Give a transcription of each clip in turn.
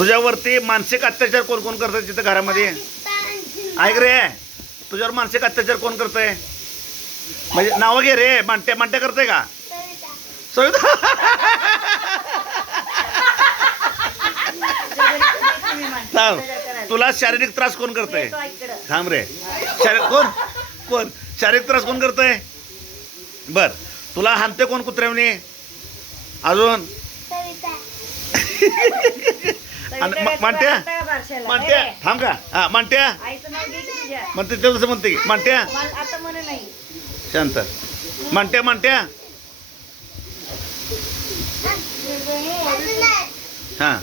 तुझ्यावरती मानसिक अत्याचार कोण कोण करतंय तिथं घरामध्ये? ऐक रे, तुझ्यावर मानसिक अत्याचार कोण करतंय? म्हणजे नावं घे रे. मांट्या मांट्या करतंय का? सविता. थांब, तुला शारीरिक त्रास कोण करतंय? थांब रे. कोण कोण शारीरिक त्रास कोण करतंय? बर, तुला हाणते कोण कुत्र्यावनी? अजून मांट्या मांट्या थांब का? हा मांट्या म्हणते तेवढं म्हणते की मांट्या शांत. मांट्या मांट्या हा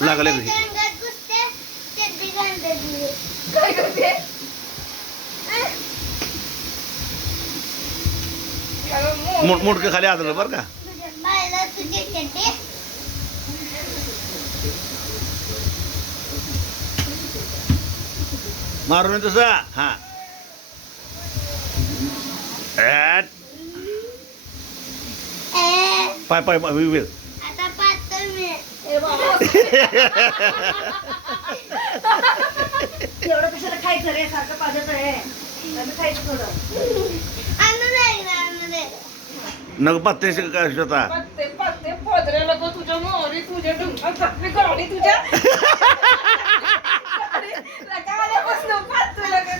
लागले मुडकं खाली आदलं बरं का. मारून तसा हा पाय पाय विवेल एवढं कशाला खायचं रे? सारखं पाजत आहे. खायचं थोडं. नग पत्ते स्वतः पत्ते पत्ते पदराला गो तुझ्या मोरी तुझ्या ढुंगात घातली गाडी तुझ्या गाड्यापासून पाच तुला काय